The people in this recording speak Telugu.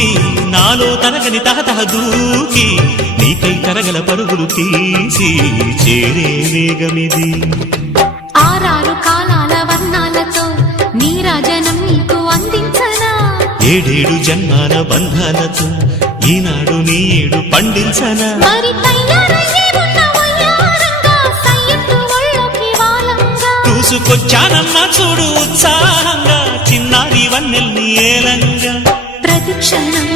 చూసి నాలో తరగని తహతహ దూకి నీకై తరగల పరుగులు తీసి చేరే వేగమిది. ఆరారు కాలాల వర్ణాలతో నీరాజనం నీకు అందించనా, ఏడేడు జన్మాల బంధాలతో ఈనాడు నీ ఏడు పండించనా. మరి తయారయ్యే ఉన్న వయ్యారంగా సయ్యత్తు ఒళ్ళోకి వాలంగా చూసుకొచ్చానమ్మా చూడు ఉత్సాహంగా చిన్నారి వన్నెల్ని ఏలంగా. ప్రతిక్షణం